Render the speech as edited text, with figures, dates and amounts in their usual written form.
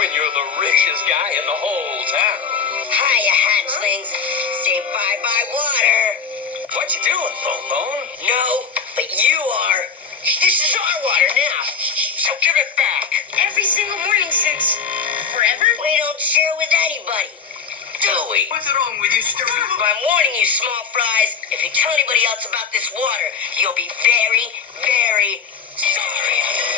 when you're the richest guy in the whole town. Hiya, hatchlings. Say bye-bye, water. What you doing, Bone? No, but you are. This is our water now. So give it back. Every single morning since forever? We don't share with anybody, do we? What's wrong with you, stupid? I'm warning you, small fries. If you tell anybody else about this water, you'll be very, very sorry.